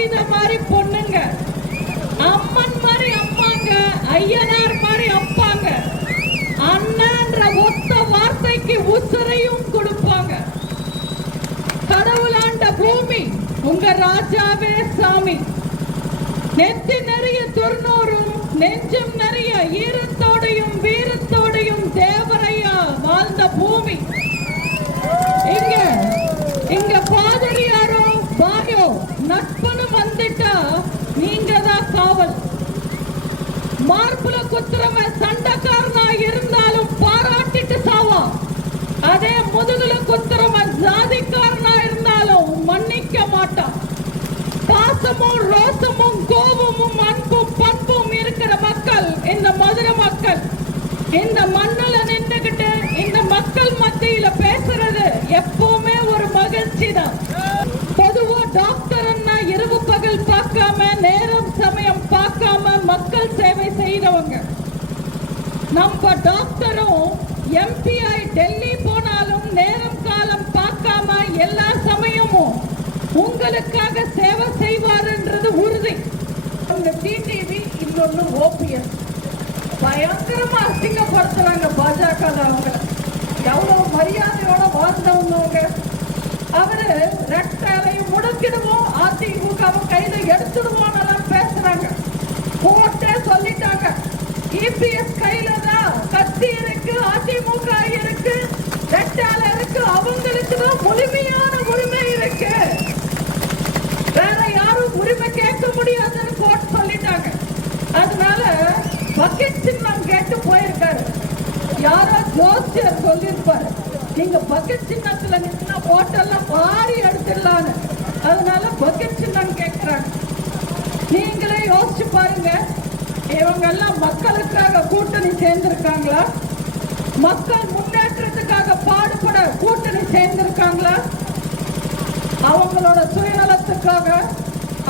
கவித மாதிரி பொண்ணுங்க. அம்மன் மாதிரி அம்மாங்க. ஐயனார் மாதிரி அப்பாங்க. அண்ணன்ற ஒத்த வார்த்தைக்கு உசிரையும் கொடுப்பாங்க. கடவுளாண்ட பூமி உங்க ராஜாவே சாமி. நெத்தி நிறைய துர்நூறும் நெஞ்சம் மார்புல குத்துறவன் சண்டைக்காரனா இருந்தாலும் பாராட்டிட்டு சாவா அதே முதுகுல குத்துறவன் ஜாதிக்காரனா இருந்தாலும் மன்னிக்க மாட்டான். பாசமும் ரோசமும் கோபமும் அன்பும் பண்பும் இருக்கிற மக்கள் இந்த மதுரை மக்கள் இந்த மண்ணு நின்னுகிட்டு இந்த மக்கள் மத்தியில பேசுறது எப்பவுமே ஒரு மகிழ்ச்சி தான் பொதுவா டாக்டர்னா இரவு பகல் பார்க்காம நேரம் சமயம் பார்க்காம மக்கள் சேவை செய்றவங்க நம்ம டாக்டரும் எம்பிஐ டெல்லி போனாலும் நேரம் காலம் பார்க்காம எல்லா சமயமும் உங்களுக்காக சேவை செய்வாருன்றது உறுதி. உங்க டிடிவி இன்னொன்னு ஓபிஎஸ் பயங்கரமா அசிங்கப்படுத்துறாங்க பாஜக அவங்கள எவ்வளவு மரியாதையோட வாழ்ந்தவங்க அவங்க அவரு ரெட்டாலையும் முடக்கிடுவோம் அதிமுகவை கையில எடுத்துடுவோம் எல்லாம் பேசுறாங்க. போட்டே சொல்லிட்டாங்க. இபிஎஸ் கையில தான் இருக்கு அதிமுக இருக்கு ரெட்டால இருக்கு அவங்களுக்கு தான் முழுமையான உரிமை இருக்கு. வேற யாரும் உரிமை கேட்க முடியாதுன்னு கோர்ட் சொல்லிட்டாங்க. அதனால பக்கெட் சின்னம் கேட்டு போயிருக்காரு. யாரோ ஜோசியர் சொல்லியிருப்பாரு. நீங்க பக்கெட் சின்னத்துல நின்னா ஓட்டெல்லாம் பாரி எடுத்துடலான்னு. அதனால பக்கெட் சின்னம் கேட்கிறாங்க நீங்களே யோசிச்சு பாருங்க. இவங்க எல்லாம் மக்களுக்காக கூட்டணி சேர்ந்திருக்காங்களா? மக்கள் முன்னேற்றத்துக்காக பாடுபட கூட்டணி சேர்ந்திருக்காங்களா? அவங்களோட சுயநலத்துக்காக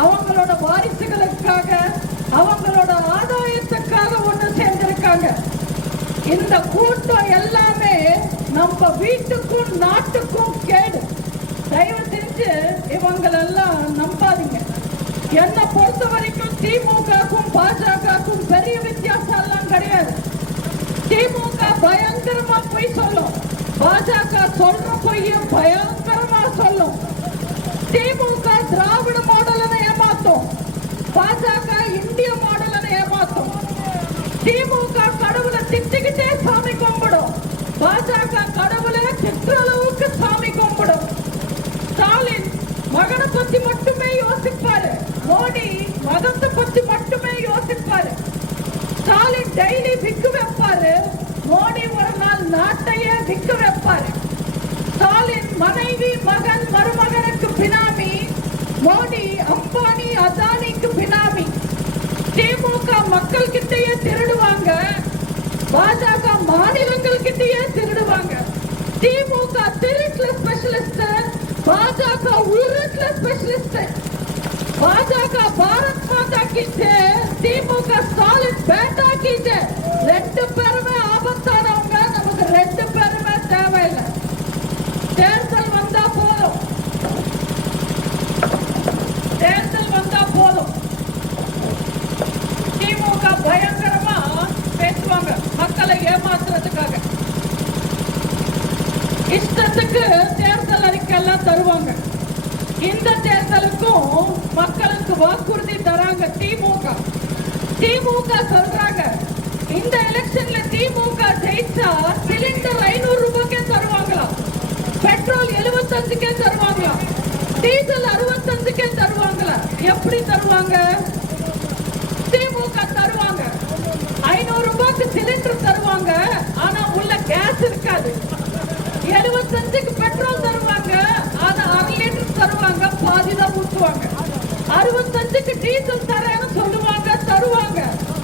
அவங்களோட வாரிசுகளுக்காக அவங்களோட ஆதாயத்துக்காக ஒண்ணு சேர்ந்திருக்காங்க. இந்த கூட்டம் எல்லாமே நம்ம வீட்டுக்கும் நாட்டுக்கும் கேடு. தயவு செஞ்சு இவங்களெல்லாம் நம்பாதீங்க. என்னை பொறுத்த வரைக்கும் திமுகக்கும் பாஜகக்கும் பெரிய வித்தியாசம் எல்லாம் கிடையாது திமுக பயங்கரமா பொய் சொல்லும். பாஜக சொல்ற பொய்யும் பயங்கரமா சொல்லும். திமுக திராவிட மாடலனை ஏமாத்தும். பாஜக இந்திய மாடலனை ஏமாத்தும். திமுக கடவுளை திட்டிக்கிட்டே சாமி கும்பிடும். பாஜக கடவுளை திட்டுற அளவுக்கு சாமி கும்பிடும். ஸ்டாலின் மகனை பத்தி மட்டுமே யோசிப்பாரு. மோடி மதத்தை பத்தி மட்டுமே யோசிப்பாரு. ஸ்டாலின் டெய்லி விக்கு வைப்பாரு. மோடி ஒரு நாள் நாட்டையே விக்கு வைப்பார். ஸ்டாலின் மனைவி மகன் மருமகனுக்கு பினாமி. மோடி அம்பானி அதானிக்கு பினாமி. திமுக மக்கள் கிட்டேயே திருடுவாங்க. பாஜக மாநிலங்கள் கிட்டேயே திருடுவாங்க. திமுக திருட்டுல ஸ்பெஷலிஸ்ட் பாஜக உருட்டுல ஸ்பெஷலிஸ்ட் பாஜக பாரத் மாதா கிட்ட திமுக ஸ்டாலின் பேட்டா கிட்ட ஜெய். ரெண்டு பேருமே ஆபத்தானவங்க நமக்கு ரெண்டு பேருமே தேவையில்லை தேர்தல் வந்தா போதும் தேர்தல் வந்தா போதும் திமுக பயங்கரமா பேசுவாங்க மக்களை ஏமாத்துறதுக்காக இஷ்டத்துக்கு தேர்தல் அறிக்கை எல்லாம் தருவாங்க. இந்த தேர்தலுக்கும் மக்களுக்கு வாக்குறுதி தராங்க திமுக. திமுக சொல்றாங்க இந்த எலெக்ஷன்ல திமுக ஜெயிச்சா சிலிண்டர் ஐநூறு ரூபாய்க்கே தருவாங்களாம். பெட்ரோல் எழுபத்தஞ்சுக்கே தருவாங்களாம். டீசல் அறுபத்தஞ்சுக்கே தருவாங்களா எப்படி தருவாங்க திமுக தருவாங்க ஐநூறு ரூபாய்க்கு சிலிண்டர் தருவாங்க ஆனா உள்ள கேஸ் இருக்காது எழுபத்தஞ்சுக்கு பெட்ரோல் தருவாங்க ஆனா அரை லிட்டர் தருவாங்க பாதி தான் ஊற்றுவாங்க அறுபத்தஞ்சுக்கு டீசல் தரேன்னு சொல்லுவாங்க தருவாங்க.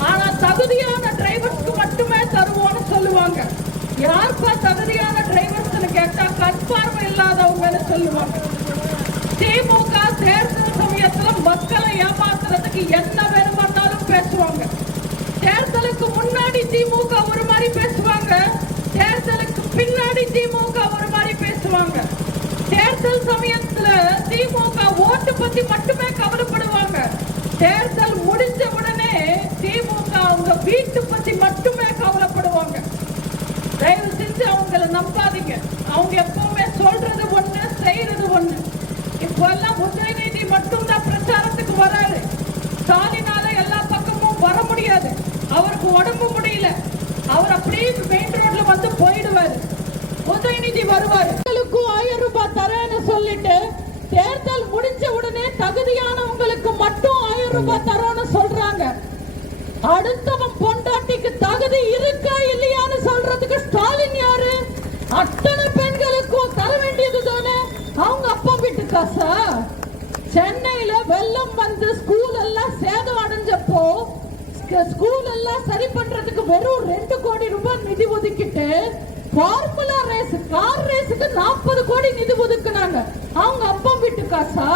ஆனா தகுதியான டிரைவர்ஸ்க்கு மட்டுமே தருவோம்னு சொல்லுவாங்க. யாருப்பா தகுதியான டிரைவர்ஸ்னு கேட்டா கற்பார்வை இல்லாதவங்கன்னு சொல்லுவாங்க. திமுக தேர்தல் சமயத்துல மக்களை ஏமாத்துறதுக்கு என்ன வேணுமானாலும் பேசுவாங்க. தேர்தலுக்கு முன்னாடி திமுக ஒரு மாதிரி பேசுவாங்க. தேர்தலுக்கு பின்னாடி திமுக தேர்தல் சமயத்துல திமுக ஓட்டு பத்தி மட்டுமே கவலைப்படுவாங்க. தேர்தல் முடிஞ்ச உடனே திமுக அவங்க வீட்டு பத்தி மட்டுமே கவலைப்படுவாங்க. தயவு செஞ்சு அவங்கள நம்பாதீங்க. அவங்க எப்பவுமே சொல்றது ஒண்ணு செய்யறது ஒண்ணு. இப்போ எல்லாம் உதயநிதி மட்டும்தான் பிரச்சாரத்துக்கு வராரு ஸ்டாலினால எல்லா பக்கமும் வர முடியாது. அவருக்கு உடம்பு முடியல. அவர் அப்படியே மெயின் ரோட்ல வந்து போயிடுவாரு. உதயநிதி வருவாரு. ரூபாய் தரோன்னு சொல்றாங்க. அடுத்தவன் பொண்டாட்டிக்கு தகுதி இருக்கா இல்லையான்னு சொல்றதுக்கு ஸ்டாலின் யாரு? அத்தனை பெண்களுக்கும் தர வேண்டியது தானே? அவங்க அப்பா வீட்டு காசா சென்னையில வெள்ளம் வந்து ஸ்கூல் எல்லாம் சேதம் அடைஞ்சப்போ ஸ்கூல் எல்லாம் சரி பண்றதுக்கு வெறும் ரெண்டு கோடி ரூபாய் நிதி ஒதுக்கிட்டு ஃபார்முலா ரேஸ் கார் ரேஸுக்கு நாற்பது கோடி நிதி ஒதுக்குனாங்க. அவங்க அப்பா வீட்டு காசா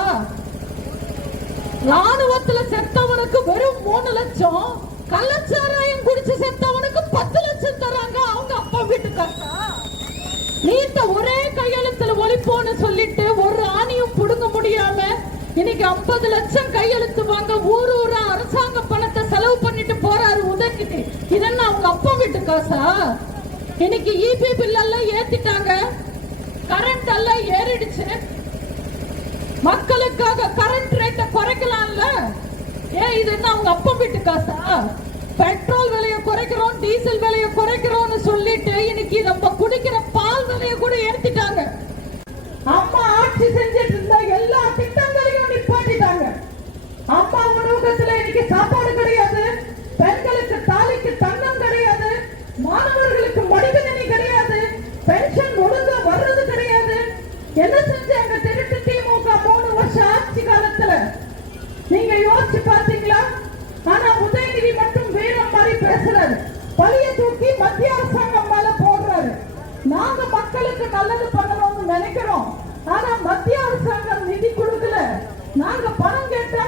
ராணுவத்துல செத்தவனுக்கு வெறும் மூணு லட்சம். கள்ளச்சாராயம் குடிச்சு செத்தவனுக்கு பத்து லட்சம் தராங்க. அவங்க அப்பா வீட்டுக்காரா நீத்த ஒரே கையெழுத்துல ஒழிப்போன்னு சொல்லிட்டு ஒரு ஆணியும் புடுங்க முடியாம இன்னைக்கு 50 லட்சம் கையெழுத்து வாங்க ஊர் ஊரா அரசாங்க பணத்தை செலவு பண்ணிட்டு போறாரு உதவிட்டு இதென்ன அவங்க அப்பா வீட்டு காசா இன்னைக்கு இபி பில் எல்லாம் ஏத்திட்டாங்க. கரண்ட் எல்லாம் ஏறிடுச்சு. மக்களுக்காக கரண்ட் ரேட்டை குறைக்கலாம்ல? ஏன் இது என்ன அவங்க அப்பா வீட்டு காசா? பெட்ரோல் விலையை குறைக்கிறோம் டீசல் விலையை குறைக்கிறோம்னு சொல்லிட்டு இன்னைக்கு நம்ம குடிக்கிற பால் விலைய கூட ஏத்திட்டாங்க. அம்மா ஆட்சி செஞ்சிட்டு இருந்த எல்லா திட்டங்களையும் நிப்பாட்டிட்டாங்க. அம்மா உணவகத்துல இன்னைக்கு சாப்பாடு கிடையாது. பெண்களுக்கு தாலிக்கு தங்கம் கிடையாது. மாணவர்களுக்கு மடிக்கணினி கிடையாது. பென்ஷன் ஒழுங்கா வர்றது கிடையாது. என்ன நீங்க யோசிச்சு பாத்தீங்களா ஆனா உதயநிதி மட்டும் வீரம் மாதிரி பேசுறாரு. பழிய தூக்கி மத்திய அரசாங்கம் மேல போடுறாரு. நாங்க மக்களுக்கு நல்லது பண்ணணும்னு நினைக்கிறோம். ஆனா மத்திய அரசாங்கம் நிதி கொடுக்கல. நாங்க பணம் கேட்டா